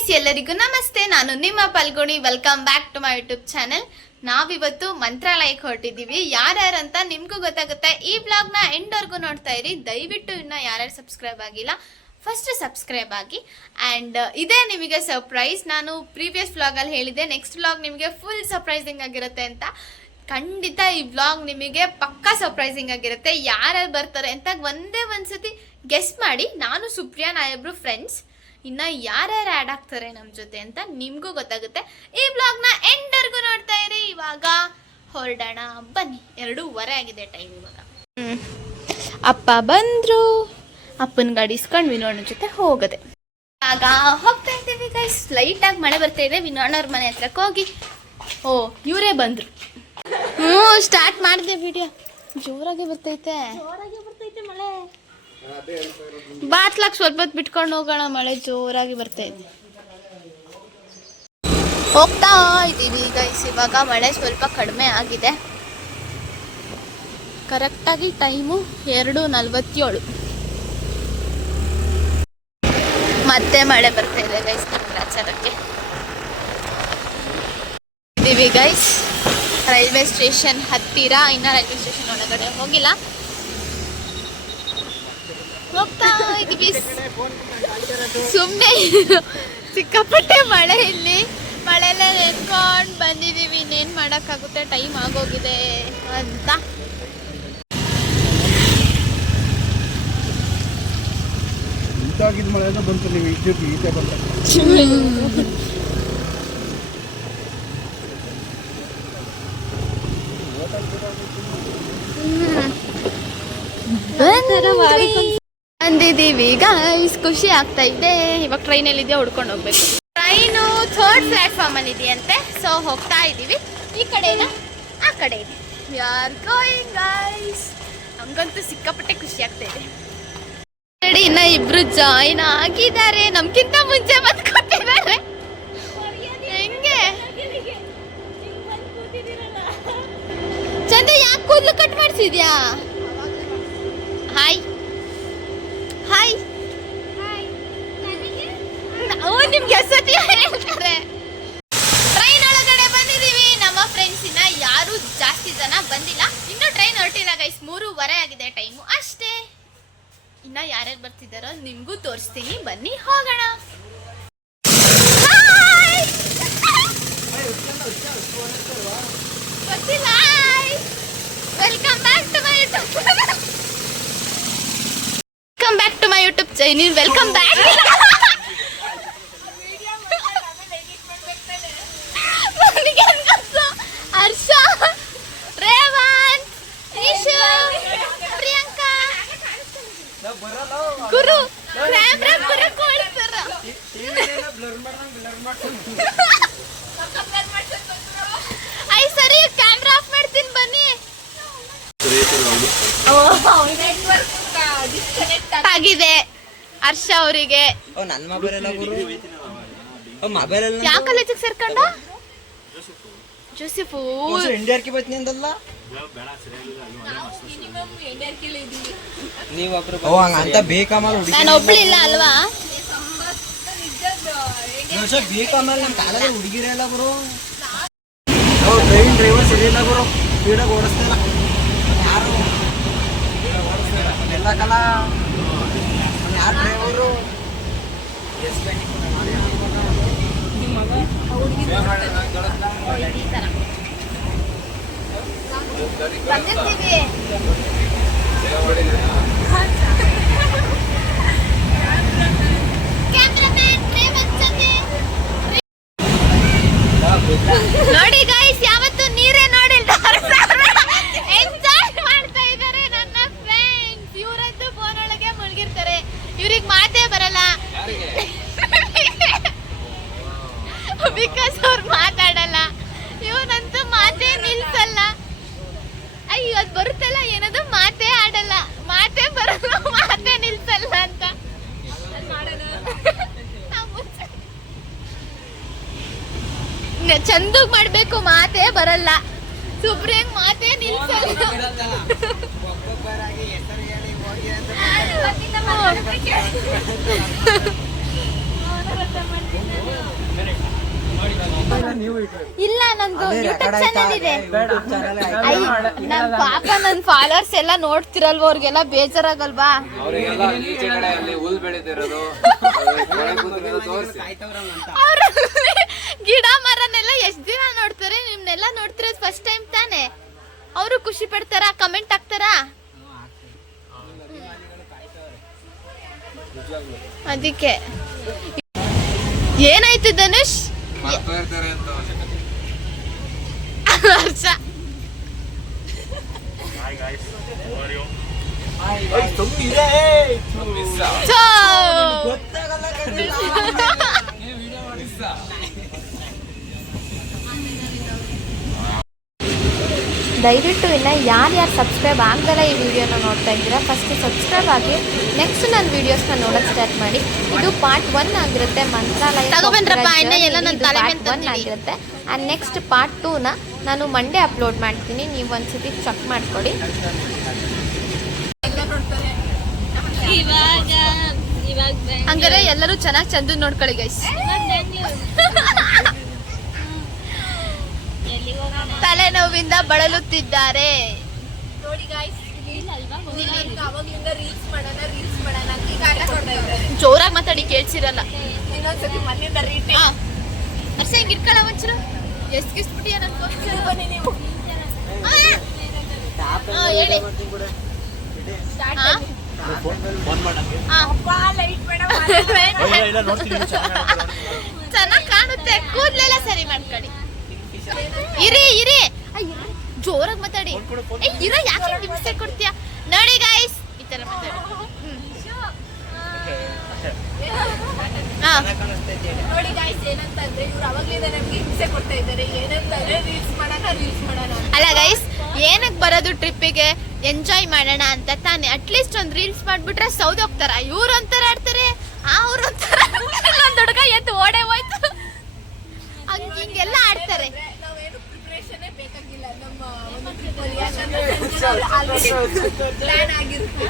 Guys, ಎಲ್ಲರಿಗೂ ನಮಸ್ತೆ. ನಾನು ನಿಮ್ಮ Phalguni. Welcome back to my YouTube channel. ನಾವಿವತ್ತು ಮಂತ್ರಾಲಯಕ್ಕೆ ಹೊರಟಿದ್ದೀವಿ. ಯಾರ್ಯಾರಂತ ನಿಮ್ಗೂ ಗೊತ್ತಾಗುತ್ತೆ. ಈ ಬ್ಲಾಗ್ನ ಎಂಡ್ವರೆಗೂ ನೋಡ್ತಾ ಇರಿ. ದಯವಿಟ್ಟು ಇನ್ನು ಯಾರ್ಯಾರು ಸಬ್ಸ್ಕ್ರೈಬ್ ಆಗಿಲ್ಲ, ಫಸ್ಟ್ ಸಬ್ಸ್ಕ್ರೈಬ್ ಆಗಿ. ಆ್ಯಂಡ್ ಇದೇ ನಿಮಗೆ ಸರ್ಪ್ರೈಸ್. ನಾನು ಪ್ರೀವಿಯಸ್ ವ್ಲಾಗಲ್ಲಿ ಹೇಳಿದ್ದೆ ನೆಕ್ಸ್ಟ್ ವ್ಲಾಗ್ ನಿಮಗೆ ಫುಲ್ ಸರ್ಪ್ರೈಸಿಂಗ್ ಆಗಿರುತ್ತೆ ಅಂತ. ಖಂಡಿತ ಈ ವ್ಲಾಗ್ ನಿಮಗೆ ಪಕ್ಕಾ ಸರ್ಪ್ರೈಸಿಂಗ್ ಆಗಿರುತ್ತೆ. ಯಾರ್ಯಾರು ಬರ್ತಾರೆ ಅಂತ ಒಂದೇ ಒಂದ್ಸತಿ ಗೆಸ್ ಮಾಡಿ. ನಾನು ಸುಪ್ರಿಯಾ ನಾಯಿಬ್ರು ಫ್ರೆಂಡ್ಸ್. ಇನ್ನು ಯಾರ್ಯಾರು ಆ್ಯಡ್ ಆಗ್ತಾರೆ ನಮ್ಮ ಜೊತೆ ಅಂತ ನಿಮಗೂ ಗೊತ್ತಾಗುತ್ತೆ. ಈ ಬ್ಲಾಗ್ನ ಎಂಡ್ವರೆಗೂ ನೋಡ್ತಾ ಇರಿ. ಇವಾಗ ಹೊರಡೋಣ ಬನ್ನಿ. 2:15 ಆಗಿದೆ ಟೈಮ್ ಇವಾಗ. ಅಪ್ಪ ಬಂದರು. ಅಪ್ಪನ ಗಾಡಿ ಇಸ್ಕೊಂಡು ವಿನೋಣ ಜೊತೆ ಹೋಗದೆ. ಆಗ ಹೋಗ್ತಾ ಇದ್ದೀವಿ ಗೈಸ್. ಲೈಟಾಗಿ ಮಳೆ ಬರ್ತಾ ಇದೆ. ವಿನೋಣವ್ರ ಮನೆ ಹತ್ರಕ್ಕೆ ಹೋಗಿ ಇವರೇ ಬಂದರು. ಸ್ಟಾರ್ಟ್ ಮಾಡಿದೆ ವಿಡಿಯೋ. ಜೋರಾಗಿ ಬರ್ತೈತೆ ಮಳೆ. ಬಾತ್ಲಾಕ್ ಸ್ವಲ್ಪ ಹೊತ್ತು ಬಿಟ್ಕೊಂಡು ಹೋಗೋಣ. ಮಳೆ ಜೋರಾಗಿ ಬರ್ತೈತೆ. ಹೋಗ್ತಾ ಇದ್ದೀವಿ ಗೈಸ್. ಇವಾಗ ಮಳೆ ಸ್ವಲ್ಪ ಕಡಿಮೆ ಆಗಿದೆ. ಕರೆಕ್ಟಾಗಿ ಟೈಮು 2:47. ಮತ್ತೆ ಮಳೆ ಬರ್ತಾ ಇದೆ ಗೈಸ್. ಗ್ರಾಚಾರಕ್ಕೆ ಇದ್ದೀವಿ ಗೈಸ್. ರೈಲ್ವೆ ಸ್ಟೇಷನ್ ಹತ್ತಿರ. ಇನ್ನು ರೈಲ್ವೆ ಸ್ಟೇಷನ್ ಒಳಗಡೆ ಹೋಗಿಲ್ಲ. ಹೋಗ್ತಾ ಇದೀವಿ. ಸುಮ್ಮನೆ ಸಿಕ್ಕಾಪಟ್ಟೆ ಮಳೆ. ಇಲ್ಲಿ ಮಳೆಲ್ಲ ನೆನ್ಕೊಂಡು ಬಂದಿದ್ದೀವಿ. ಇನ್ನೇನು ಮಾಡೋಕ್ಕಾಗುತ್ತೆ, ಟೈಮ್ ಆಗೋಗಿದೆ ಅಂತ. ಬಂದಿದ್ದೀವಿ ಗೈಸ್. ಖುಷಿ ಆಗ್ತಾ ಇದೆ. ಇವಾಗ ಟ್ರೈನಲ್ಲಿ ಇದೆಯಾ, ಹುಡ್ಕೊಂಡು ಹೋಗ್ಬೇಕು. ಟ್ರೈನು 3rd ಪ್ಲಾಟ್ಫಾರ್ಮ್ ಅಲ್ಲಿ ಇದೆಯಂತೆ. ಸೊ ಹೋಗ್ತಾ ಇದ್ದೀವಿ. ಈ ಕಡೆನ ಆ ಕಡೆ ಇದೆ. We are going guys. ನಮ್ಗಂತೂ ಸಿಕ್ಕಾಪಟ್ಟೆ ಖುಷಿ ಆಗ್ತಾ ಇದೆ. ಇನ್ನ ಇಬ್ರು ಜಾಯಿನ್ ಆಗಿದ್ದಾರೆ. ನಮ್ಗಿಂತ ಮುಂಚೆ ಬಂದ್ಕೊತಿದ್ದಾರೆ. ಹೆಂಗೆ ಚಂದ, ಯಾಕೆ ಕೂದಲು ಕಟ್ ಮಾಡಿಸಿದ್ಯಾ? Hi hi. ನಿಮ್ಗೆ ಸತಿ ಹೇಳ್ತಾರೆ. ಟ್ರೈನ್ ಒಳಗಡೆ ಬಂದಿದ್ದೀವಿ. ನಮ್ಮ ಫ್ರೆಂಡ್ಸ್ ಇನ್ನ ಯಾರು ಜಾಸ್ತಿ ಜನ ಬಂದಿಲ್ಲ. ಇನ್ನು ಟ್ರೈನ್ ಹೊರಟಿಲ್ಲ ಗೈಸ್. 3:15 ಆಗಿದೆ ಟೈಮು ಅಷ್ಟೇ. ಇನ್ನ ಯಾರ್ಯಾರು ಬರ್ತಿದ್ದಾರೋ ನಿಮ್ಗೂ ತೋರಿಸ್ತೀನಿ. ಬನ್ನಿ ಹೋಗೋಣ. Welcome back to my YouTube. Welcome back. Harsha, Revanth, Nishu, Priyanka, Guru camera Guru ಕೊಡ್ತಾರ. ಐ ಸರಿ, ಕ್ಯಾಮ್ರಾ ಆಫ್ ಮಾಡ್ತೀನಿ ಬನ್ನಿ. ಆಗಿದೆ ಹರ್ಷ ಅವರಿಗೆ. ಯಾವ ಕಾಲೇಜಿಗೆ ಸೇರ್ಕೊಂಡ? ಜೋಸೆಫು. ನಾನು ಒಬ್ಳಿಲ್ಲ ಅಲ್ವಾ? ಹುಡುಗಿರೆಲ್ಲ ಬರೋ ಟ್ರೈನ್ ಡ್ರೈವರ್ ಸರಿಯಿಲ್ಲ ಬರೋ. ಸ್ಪೀಡಾಗಿ ಓಡಿಸ್ತಾರ ಯಾರು ಎಲ್ಲ ಕಲ. ಯಾರು ಡ್ರೈವರು? ನೋಡಿ ಗೈಸ್, ಯಾವತ್ತು ನೀರೇ ನೋಡಿಲ್ಲ. ಎಂಜಾಯ್ ಮಾಡ್ತಾ ಇದ್ದಾರೆ ನನ್ನ ಫ್ರೆಂಡ್ಸ್. ಇವರಂತೂ ಫೋನ್ ಒಳಗೆ ಮುಳುಗಿರ್ತಾರೆ. ಇವ್ರಿಗೆ ಮಾತೇ ಬರಲ್ಲ. ಬಿಕಾಸ್ ಅವ್ರು ಮಾತಾಡಲ್ಲ. ಇವನಂತೂ ಮಾತೇ ನಿಲ್ಸಲ್ಲ. ಅಯ್ಯೋ, ಅದು ಬರುತ್ತಲ್ಲ ಏನದು, ಮಾತೇ ಆಡಲ್ಲ, ಮಾತೇ ಬರಲ್ಲ, ಮಾತೇ ನಿಲ್ಸಲ್ಲ ಅಂತ. ಚಂದಗ್ ಮಾಡ್ಬೇಕು, ಮಾತೇ ಬರಲ್ಲ. ಸುಬ್ರಿಯಂಗ್ ಮಾತೇ ನಿಲ್ಸಲ್ಲ. ನೀವು ಇಲ್ಲ ನಂದು ಯೂಟ್ಯೂಬ್ ಚಾನಲ್ ಇದೆ ಚಾನಲ್ ನನ್ ಪಾಪ ನನ್ ಫಾಲೋವರ್ಸ್ ಎಲ್ಲ ನೋಡ್ತಿರಲ್ವ ಅವ್ರಿಗೆಲ್ಲ ಬೇಜಾರಾಗಲ್ವಾ ಅವರಿಗೆಲ್ಲ ಈಚೆ ಕಡೆ ಅಲ್ಲಿ ಹುಲ್ ಬೆಳೆದಿರೋದು ಅವ್ರು ಗಿಡ ಮರನೆಲ್ಲ ಎಷ್ಟ್ ದಿನ ನೋಡ್ತಾರೆ ನಿಮ್ನೆಲ್ಲ ನೋಡ್ತಿರೋದು ಫಸ್ಟ್ ಟೈಮ್ ತಾನೆ ಅವರು ಖುಷಿ ಪಡ್ತಾರ ಕಮೆಂಟ್ ಹಾಕ್ತಾರಾ ಅದಕ್ಕೆ ಏನಾಯ್ತು ಧನುಷ್ ವರ್ಷ ಛೋ! ದಯವಿಟ್ಟು ಇನ್ನು ಯಾರ್ಯಾರು ಸಬ್ಸ್ಕ್ರೈಬ್ ಆಗದಲ್ಲ ಈ ವಿಡಿಯೋನ ನೋಡ್ತಾ ಇದ್ದೀರಾ ಫಸ್ಟ್ ಸಬ್ಸ್ಕ್ರೈಬ್ ಆಗಿ ನೆಕ್ಸ್ಟ್ ನನ್ನ ವೀಡಿಯೋಸ್ನ ನೋಡೋಕೆ ಸ್ಟಾರ್ಟ್ ಮಾಡಿ ಇದು ಪಾರ್ಟ್ 1 ಆಗಿರುತ್ತೆ ಮಂತ್ರಾಲಯ ಪಾರ್ಟ್ 1 ಆಗಿರುತ್ತೆ ಆ್ಯಂಡ್ ನೆಕ್ಸ್ಟ್ ಪಾರ್ಟ್ 2ನ ನಾನು ಮಂಡೇ ಅಪ್ಲೋಡ್ ಮಾಡ್ತೀನಿ ನೀವು ಒಂದ್ಸತಿ ಚೆಕ್ ಮಾಡ್ಕೊಳ್ಳಿ ಹಂಗಾರೆ ಎಲ್ಲರೂ ಚೆನ್ನಾಗಿ ಚಂದ ನೋಡ್ಕೊಳ್ಳಿ ಗೈಸ್ ತಲೆನೋವಿಂದ ಬಳಲುತ್ತಿದ್ದಾರೆ ನೋಡಿ ಜೋರಾಗಿ ಮಾತಾಡಿ ಕೇಳ್ಸಿರಲ್ಲ ಅರ್ಸ ಹಿಂಗ್ ಇಟ್ಕೊಳ್ಳ ಒಂಚೂರು ಎಷ್ಟು ಕಿಸ್ಬಿಟ್ಟಿಯ ಹೇಳಿ ಚೆನ್ನಾಗಿ ಕಾಣುತ್ತೆ ಕೂದಲೆಲ್ಲ ಸರಿ ಮಾಡ್ಕೊಳ್ಳಿ ಇರಿ ಇರಿ ಜೋರಾಗಿ ಮಾತಾಡಿ ಇರೋ ಯಾಕೆ ಹಿಂಸೆ ಕೊಡ್ತೀಯ ನೋಡಿ ಗೈಸ್ ಈ ತರ ಮಾತಾಡಿ ನೋಡಿ ಗಾಯ್ಸ್ ಏನಂತಂದ್ರೆ ಇವ್ರು ಅವಾಗ್ಲಿಂದ ನಮ್ಗೆ ಹಿಂಸೆ ಕೊಡ್ತಾ ಇದ್ದಾರೆ ಏನಂತಂದ್ರೆ ರೀಲ್ಸ್ ಮಾಡೋಣ ಅಲ್ಲ ಗೈಸ್ ಏನಕ್ಕೆ ಬರೋದು ಟ್ರಿಪ್ಪಿಗೆ ಎಂಜಾಯ್ ಮಾಡೋಣ ಅಂತ ತಾನೆ ಅಟ್ಲೀಸ್ಟ್ ಒಂದು ರೀಲ್ಸ್ ಮಾಡ್ಬಿಟ್ರೆ ಸೌದ್ ಹೋಗ್ತಾರ ಇವ್ರು ಒಂಥರ ಆಡ್ತಾರೆ ಅವ್ರು ಒಂಥರ ಒಂದು ಹುಡುಗ ಎದ್ದು ಓಡೇ ಹೋಯ್ತು ಹಿಂಗೆಲ್ಲ ಆಡ್ತಾರೆ ನಾವೇನು ಪ್ರಿಪರೇಷನ್ ಬೇಕಾಗಿಲ್ಲ ನಮ್ಮ ಪ್ಲಾನ್ ಆಗಿರುತ್ತೆ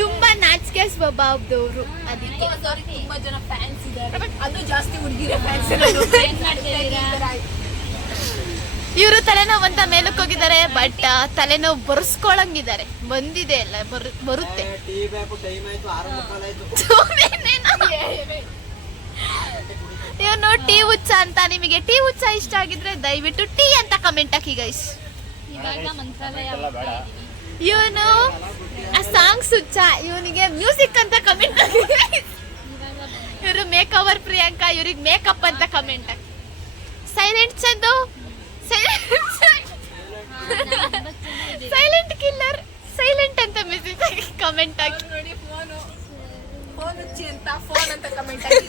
ತುಂಬಾ ನಾಚಿಕೆ ಸ್ವಭಾವದವರು ಅದಕ್ಕೆ ತುಂಬಾ ಜನ ಫ್ಯಾನ್ಸ್ ಇದ್ದಾರೆ ಅದು ಜಾಸ್ತಿ ಹುಡುಗಿರ ಫ್ಯಾನ್ಸ್ ಇವರು ತಲೆನೋವು ಅಂತ ಮೇಲಕ್ಕೆ ಹೋಗಿದ್ದಾರೆ ಬಟ್ ತಲೆನೋವು ಬರ್ಸ್ಕೊಳಂಗಿದ್ದಾರೆ ಬಂದಿದೆ ಅಲ್ಲ ಬರುತ್ತೆ ಇವನು ಟೀ ಹುಚ್ಚ ಅಂತ ನಿಮಗೆ ಟೀ ಹುಚ್ಚ ಇಷ್ಟ ಆಗಿದ್ರೆ ದಯವಿಟ್ಟು ಟೀ ಅಂತ ಕಮೆಂಟ್ ಹಾಕಿ ಗೈಸ್ ಇವನು ಆ ಸಾಂಗ್ಸ್ ಹುಚ್ಚ ಇವನಿಗೆ ಮ್ಯೂಸಿಕ್ ಅಂತ ಕಮೆಂಟ್ ಹಾಕಿ ಇವರು ಮೇಕ್ ಓವರ್ ಪ್ರಿಯಾಂಕಾ ಇವ್ರಿಗೆ ಮೇಕಪ್ ಅಂತ ಕಮೆಂಟ್ ಹಾಕಿ silent Chandu silent killer silent ಅಂತ ಮೆಸೇಜ್ ಹಾಕಿ ಕಮೆಂಟ್ ಹಾಕಿ ನೋಡಿ ಫೋನ್ ಹುಚ್ಚಿ ಅಂತ ಫೋನ್ ಅಂತ ಕಮೆಂಟ್ ಹಾಕಿ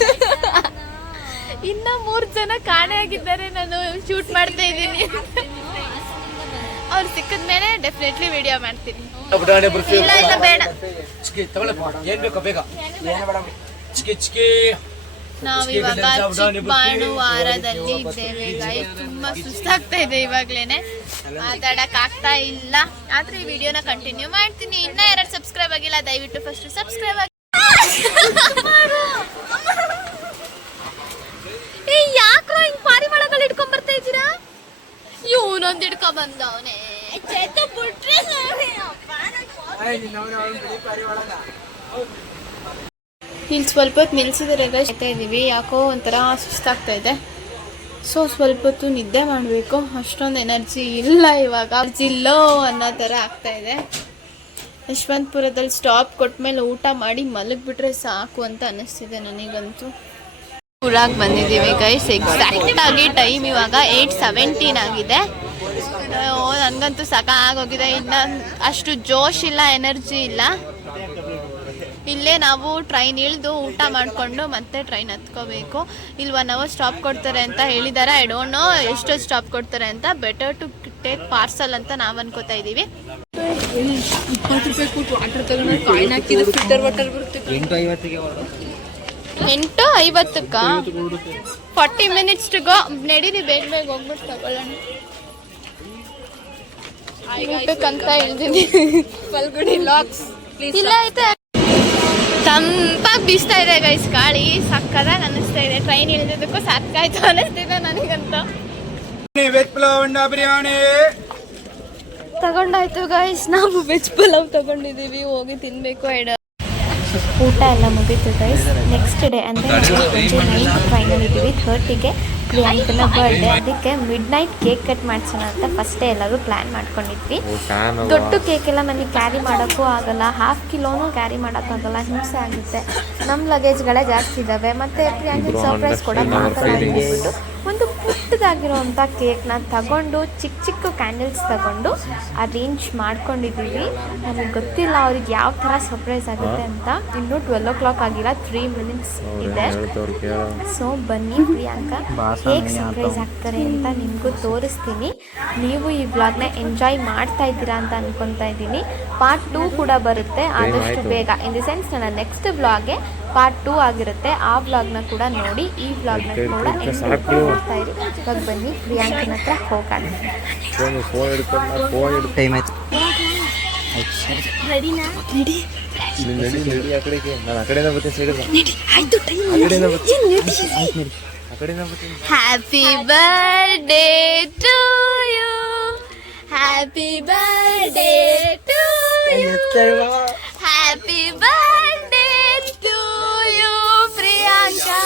ಇನ್ನ 3 ಜನ ಕಾಣೆಯಾಗಿದ್ದಾರೆ ನಾನು ಶೂಟ್ ಮಾಡ್ತಾ ಇದ್ದೀನಿ ಅವ್ರು ಸಿಕ್ಕಿದ ಮೇಲೆ ಡೆಫಿನೆಟ್ಲಿ ವಿಡಿಯೋ ಮಾಡ್ತೀನಿ ಇಲ್ಲ ಇಲ್ಲ ಬೇಡ ಏನ್ ಬೇಕೋ ಬೇಗ ನಾವು ಇವಾಗ ಭಾನುವಾರದಲ್ಲಿ ಇದ್ದೇವೆ ಗೈಸ್ ತುಂಬಾ ಸುಸ್ತಾಗ್ತಾ ಇದೆ ಇವಾಗ್ಲೇನೆ ಮಾತಾಡಕ್ ಆಗ್ತಾ ಇಲ್ಲ ಆದ್ರೆ ಈ ವಿಡಿಯೋನ ಕಂಟಿನ್ಯೂ ಮಾಡ್ತೀನಿ ಇನ್ನ 2 ಸಬ್ಸ್ಕ್ರೈಬ್ ಆಗಿಲ್ಲ ದಯವಿಟ್ಟು ಫಸ್ಟ್ ಸಬ್ಸ್ಕ್ರೈಬ್ ಆಗಿ ಯಾಕ್ರೋ ಹಿಂಗ್ ಪಾರಿವಾಳಗಳು ಇಟ್ಕೊಂಡ್ ಬರ್ತಾ ಇದ್ದೀರಾ ಇವನೊಂದ್ ಇಟ್ಕೊಂಡ್ ಬಂದವನೇ ಇಲ್ಲಿ ಸ್ವಲ್ಪ ಹೊತ್ತು ನಿಲ್ಸಿದ್ರೆ ಆಯ್ತಾ ಇದೀವಿ ಯಾಕೋ ಒಂಥರ ಸುಸ್ತಾಗ್ತಾ ಇದೆ ಸೊ ಸ್ವಲ್ಪ ಹೊತ್ತು ನಿದ್ದೆ ಮಾಡಬೇಕು ಅಷ್ಟೊಂದು ಎನರ್ಜಿ ಇಲ್ಲ ಇವಾಗ ಎನರ್ಜಿ ಲೋ ಅನ್ನೋ ಥರ ಆಗ್ತಾ ಇದೆ ಯಶವಂತಪುರದಲ್ಲಿ ಸ್ಟಾಪ್ ಕೊಟ್ಮೇಲೆ ಊಟ ಮಾಡಿ ಮಲಗಿಬಿಟ್ರೆ ಸಾಕು ಅಂತ ಅನ್ನಿಸ್ತಿದೆ ನನಗಂತೂ ಊರಾಗ ಬಂದಿದ್ದೀವಿ ಗೈಸ್ ಎಕ್ಸಾಕ್ಟ್ ಆಗಿ ಟೈಮ್ ಇವಾಗ 8:17 ಆಗಿದೆ ನನಗಂತೂ ಸಾಕಾಗೋಗಿದೆ ಇನ್ನು ಅಷ್ಟು ಜೋಶ್ ಇಲ್ಲ ಎನರ್ಜಿ ಇಲ್ಲ ಇಲ್ಲೇ ನಾವು ಟ್ರೈನ್ ಇಳಿದು ಊಟ ಮಾಡಿಕೊಂಡು ಮತ್ತೆ ಟ್ರೈನ್ ಹತ್ಕೋಬೇಕು ಇಲ್ಲಿ 1 ಅವರ್ ಸ್ಟಾಪ್ ಕೊಡ್ತಾರೆ ಅಂತ ಹೇಳಿದ್ದಾರೆ ಐ ಡೋಂಟ್ ನೋ ಎಷ್ಟು ಸ್ಟಾಪ್ ಕೊಡ್ತಾರೆ ಅಂತ ಬೆಟರ್ ಟು ಟೇಕ್ ಪಾರ್ಸಲ್ ಅಂತ ನಾವು ಅನ್ಕೋತಾ ಇದ್ದೀವಿ 20 ರೂಪಾಯಿ ಕೊಟ್ಟು ವಾಟರ್ ತಗೊಂಡು ಕಾಯಿನ್ ಹಾಕಿದ್ರೆ ಫಿಲ್ಟರ್ ವಾಟರ್ ಬರುತ್ತೆ 8:50ಕ್ಕ 40 ಮಿನಿಟ್ಸ್ ಟು ಗೋ ನಡೀರಿ ಬೇಗ ಬೇಗ ಹೋಗ್ಬಿಟ್ಟು ತಗೊಳ್ಳೋಣ ಊಟಕ್ಕಂತ ಹೇಳ್ತೀನಿ ಫಲ್ಗುಡಿ ಲಾಕ್ಸ್ ಇಲ್ಲ ಐತೆ ತಂಪಾಗಿ ಬೀಸ್ತಾ ಇದೆ ಗೈಸ್ ಗಾಳಿ, ಸಕ್ಕದಾಗಿ ಅನ್ನಿಸ್ತಾ ಇದೆ. ಟ್ರೈನ್ ಇಳಿದಿದ್ದಕ್ಕೂ ಸಾಕಾಯ್ತು ಅನ್ನಿಸ್ತಿದೆ ನನಗಂತೂ. ವೆಜ್ ಪಲಾವ್ ಅಂಡ ಬಿರಿಯಾನಿ ತಗೊಂಡಾಯ್ತು ಗೈಸ್, ನಾವು ವೆಜ್ ಪಲಾವ್ ತಗೊಂಡಿದ್ದೀವಿ, ಹೋಗಿ ತಿನ್ಬೇಕು. ಊಟ ಎಲ್ಲ ಮುಗೀತು ಗೈಸ್. ನೆಕ್ಸ್ಟ್ ಡೇ ಅಂದರೆ ನೈಟ್ ಟ್ರೈನಲ್ಲಿ ಇದ್ದೀವಿ. 30ಗೆ ಪ್ರಿಯಾಂಕನ ಬರ್ಡೇ, ಅದಕ್ಕೆ ಮಿಡ್ ನೈಟ್ ಕೇಕ್ ಕಟ್ ಮಾಡಿಸೋಣ ಅಂತ ಫಸ್ಟೇ ಎಲ್ಲರೂ ಪ್ಲ್ಯಾನ್ ಮಾಡ್ಕೊಂಡಿದ್ವಿ. ದೊಡ್ಡ ಕೇಕ್ ಎಲ್ಲ ನನಗೆ ಕ್ಯಾರಿ ಮಾಡೋಕ್ಕೂ ಆಗಲ್ಲ, 1/2 ಕಿಲೋನೂ ಕ್ಯಾರಿ ಮಾಡೋಕ್ಕಾಗಲ್ಲ, ಹಿಂಸೆ ಆಗುತ್ತೆ. ನಮ್ಮ ಲಗೇಜ್ಗಳೇ ಜಾಸ್ತಿ ಇದ್ದಾವೆ, ಮತ್ತು ಪ್ರಿಯಾಂಕನ ಸರ್ಪ್ರೈಸ್ ಕೊಡೋಕ್ಕಾಗಲ್ಲ ಅಂದ್ಬಿಟ್ಟು ಒಂದು ಪುಟ್ಟದಾಗಿರೋವಂಥ ಕೇಕ್ನ ತಗೊಂಡು ಚಿಕ್ಕ ಕ್ಯಾಂಡಲ್ಸ್ ತಗೊಂಡು ಅರೇಂಜ್ ಮಾಡ್ಕೊಂಡಿದ್ದೀವಿ. ನಮಗೆ ಗೊತ್ತಿಲ್ಲ ಅವ್ರಿಗೆ ಯಾವ ಥರ ಸರ್ಪ್ರೈಸ್ ಆಗುತ್ತೆ ಅಂತ. ಇನ್ನೂ 12 o'clock ಆಗಿಲ್ಲ, 3 minutes ಇದೆ. ಸೊ ಬನ್ನಿ ಪ್ರಿಯಾಂಕ ಹೇಗೆ ಸರ್ಪ್ರೈಸ್ ಆಗ್ತಾರೆ ಅಂತ ನಿಮಗೂ ತೋರಿಸ್ತೀನಿ. ನೀವು ಈ ವ್ಲಾಗ್ನ ಎಂಜಾಯ್ ಮಾಡ್ತಾ ಇದ್ದೀರಾ ಅಂತ ಅನ್ಕೊತಾ ಇದ್ದೀನಿ. ಪಾರ್ಟ್ 2 ಕೂಡ ಬರುತ್ತೆ ಆದಷ್ಟು ಬೇಗ. ಇನ್ ದಿ ಸೆನ್ಸ್ ನನ್ನ ನೆಕ್ಸ್ಟ್ ವ್ಲಾಗ್ಗೆ ಪಾರ್ಟ್ 2 ಆಗಿರುತ್ತೆ. ಆ ವ್ಲಾಗ್ನ ಕೂಡ ನೋಡಿ, ಈ ವ್ಲಾಗ್ನ ಕೂಡ ಎಂಜಾಯ್ ಮಾಡ್ತಾ ಇರಿ. ಇವಾಗ ಬನ್ನಿ ಪ್ರಿಯಾಂಕನ ಹತ್ರ ಹೋಗೋಣ. ಟೈಮ್ ಆಯ್ತು. Happy birthday to you, happy birthday to you, happy birthday to you Priyanka.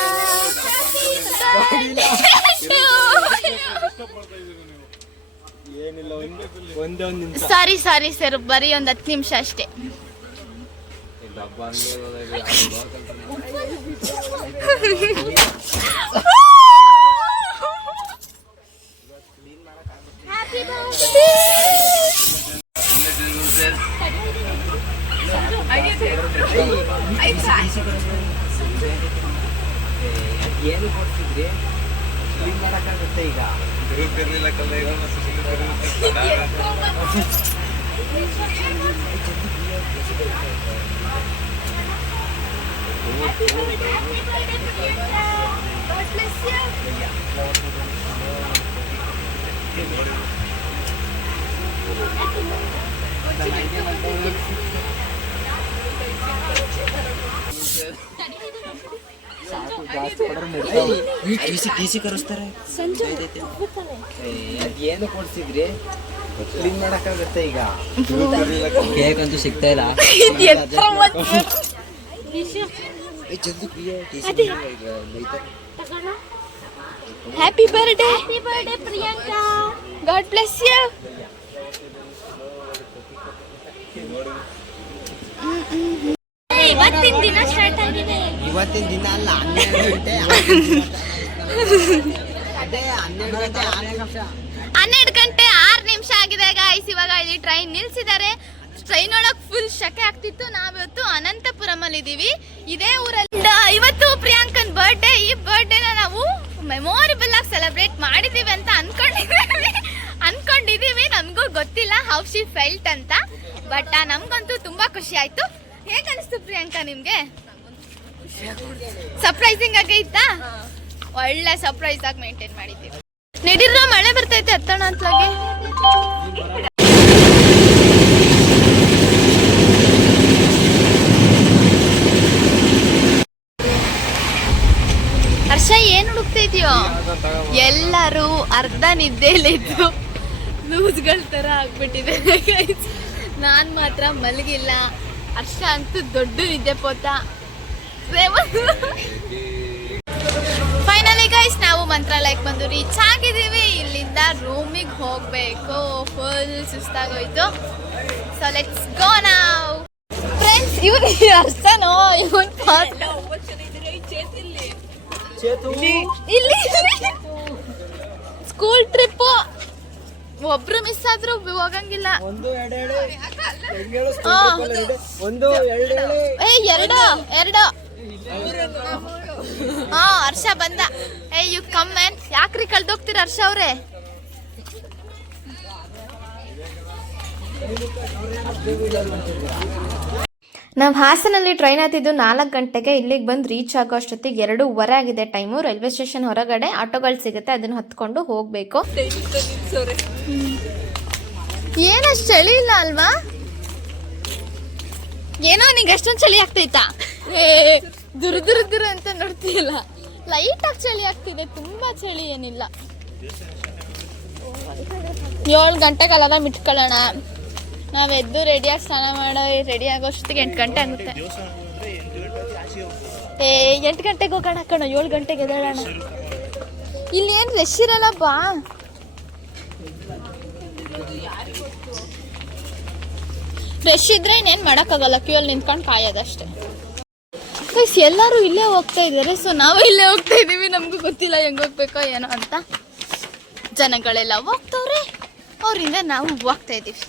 Sorry sir, ಬರೀ ಒಂದು 10 ನಿಮಿಷ ಅಷ್ಟೇ. ಏನು ಕೊಡ್ತಿದ್ರಿ? ಕ್ಲೀನ್ ಮಾಡಕ್ಕಾಗುತ್ತೆ ಈಗ. ಟಿಸಿ ಕರೆಸ್ತಾರೆ. ಏನು ಕೊಡ್ಸಿದ್ರಿ? ಕ್ಲೀನ್ ಮಾಡಕ್ಕಾಗುತ್ತೆ ಈಗ. ಕೇಕ್ ಅಂತೂ ಸಿಗ್ತಾ ಇಲ್ಲ. Happy birthday Priyanka, God bless you. ಇವತ್ತಿನ ದಿನ ಸ್ಟಾರ್ಟ್ ಆಗಿದೆ. ಇವತ್ತಿನ ದಿನ ಅಲ್ಲ, 12 ಗಂಟೆ. ಅದೇ 12 ಗಂಟೆ 6 ನಿಮಿಷ ಆಗಿದೆ ಗಾಯ್ಸ್. ಇವಾಗ ಇಲ್ಲಿ ಟ್ರೈನ್ ನಿಲ್ಸಿದ್ದಾರೆ. ಟ್ರೈನ್ ಒಳಗೆ ಫುಲ್ ಶಕೆ ಆಗ್ತಿತ್ತು. ನಾವಿವತ್ತು ಅನಂತಪುರಮಲ್ಲಿ ಇದ್ದೀವಿ, ಇದೇ ಊರಲ್ಲಿ. ಇವತ್ತು ಪ್ರಿಯಾಂಕನ್ ಬರ್ಡೇ. ಈ ಬರ್ಡೇನ ನಾವು ಮೆಮೊರೇಬಲ್ ಆಗಿ ಸೆಲೆಬ್ರೇಟ್ ಮಾಡಿದೀವಿ ಅಂತ ಅನ್ಕೊಂಡಿದೀವಿ. ನಮಗೂ ಗೊತ್ತಿಲ್ಲ ಹೌ ಶಿ ಫೆಲ್ಟ್ ಅಂತ, ಬಟ್ ನಮ್ಗಂತೂ ತುಂಬಾ ಖುಷಿ ಆಯ್ತು. ಹೇಗೆ ಅನಿಸ್ತು ಪ್ರಿಯಾಂಕಾ ನಿಮ್ಗೆ? ಸರ್ಪ್ರೈಸಿಂಗ್ ಆಗಿ ಇತ್ತಾ? ಒಳ್ಳೆ ಸರ್ಪ್ರೈಸ್ ಆಗಿ ಮೇಂಟೈನ್ ಮಾಡಿದ್ದೀವಿ. ನಡೀರ, ಮಳೆ ಬರ್ತೈತೆ, ಹತ್ತೋಣ ಅಂತಲಾಗೆ. ಹರ್ಷ ಏನ್ ಹುಡುಕ್ತಾ ಇದೆಯೋ? ಎಲ್ಲರೂ ಅರ್ಧ ನಿದ್ದೆಲಿದ್ದು ಲೂಸ್ಗಳ ತರ ಆಗ್ಬಿಟ್ಟಿದೆ. ನಾನ್ ಮಾತ್ರ ಮಲಗಿಲ್ಲ. ಹರ್ಷ ಅಂತೂ ದೊಡ್ಡ ನಿದ್ದೆ ಪೋತ. ಫೈನಲಿ ಗೈಸ್ ನಾವು ಮಂತ್ರಾಲಯಕ್ಕೆ ಬಂದು ರೀಚ್ ಆಗಿದ್ದೀವಿ. ಇಲ್ಲಿಂದ ರೂಮಿಗೆ ಹೋಗ್ಬೇಕು. ಫುಲ್ ಸುಸ್ತಾಗೋಯ್ತು. ಸೊ ಲೆಟ್ಸ್ ಗೋ ನಾವ್. ಫ್ರೆಂಡ್ಸ್, ಇವ್ರು ಹರ್ಷನೋ ಇವನ್ ಇಲ್ಲಿ ಸ್ಕೂಲ್ ಟ್ರಿಪ್. ಒಬ್ರು ಮಿಸ್ ಆದ್ರೂ ಹೋಗಂಗಿಲ್ಲ. ಎರಡು ಹರ್ಷ ಬಂದ. You come man. ಯಾಕ್ರಿ ಕಳ್ದೋಗ್ತೀರ ಹರ್ಷ ಅವ್ರೆ? ನಾವು ಹಾಸನಲ್ಲಿ ಟ್ರೈನ್ ಹತ್ತಿದ್ದು 4 ಗಂಟೆಗೆ. ಇಲ್ಲಿಗೆ ಬಂದು ರೀಚ್ ಆಗೋ ಅಷ್ಟೊತ್ತಿಗೆ 2:15 ಆಗಿದೆ ಟೈಮು. ರೈಲ್ವೆ ಸ್ಟೇಷನ್ ಹೊರಗಡೆ ಆಟೋಗಳು ಸಿಗುತ್ತೆ, ಅದನ್ನ ಹತ್ಕೊಂಡು ಹೋಗ್ಬೇಕು. ಏನಷ್ಟು ಚಳಿ ಇಲ್ಲ ಅಲ್ವಾ? ಏನೋ ನಿಂಗೆ ಎಷ್ಟೊಂದು ಚಳಿ ಆಗ್ತೈತಾ? ದುರು ಅಂತ ನೋಡ್ತೀಯಲ್ಲ, ಲೈಟಾಗಿ ಚಳಿ ಆಗ್ತಿದೆ, ತುಂಬಾ ಚಳಿ ಏನಿಲ್ಲ. 7 ಗಂಟೆಗಲ್ಲ ಮಿಟ್ಕೊಳ್ಳೋಣ. ನಾವೆದ್ದು ರೆಡಿಯಾಗಿ ಸ್ನಾನ ಮಾಡೋ ರೆಡಿ ಆಗೋಷ್ಟೊತ್ತಿಗೆ 8 ಗಂಟೆ ಆಗುತ್ತೆ. 8 ಗಂಟೆಗೆ ಹೋಗೋಣ ಕಣ, 7 ಗಂಟೆಗೆ ಎದ್ದೇಳೋಣ. ಇಲ್ಲಿ ಏನು ರಶ್ ಇರಲ್ಲ ಬಾ. ರಶ್ ಇದ್ರೆ ಇನ್ನೇನು ಮಾಡೋಕ್ಕಾಗಲ್ಲ, ಕ್ಯೂಯಲ್ಲಿ ನಿಂತ್ಕೊಂಡು ಕಾಯೋದಷ್ಟೇ. ಎಲ್ಲರೂ ಇಲ್ಲೇ ಹೋಗ್ತಾ ಇದ್ದಾರೆ, ಸೊ ನಾವು ಇಲ್ಲೇ ಹೋಗ್ತಾ ಇದ್ದೀವಿ. ನಮಗೂ ಗೊತ್ತಿಲ್ಲ ಹೆಂಗೆ ಹೋಗ್ಬೇಕೋ ಏನೋ ಅಂತ. ಜನಗಳೆಲ್ಲ ಹೋಗ್ತವ್ರೆ, ಅವರಿಂದ ನಾವು ಹೋಗ್ತಾ ಇದ್ದೀವಿ.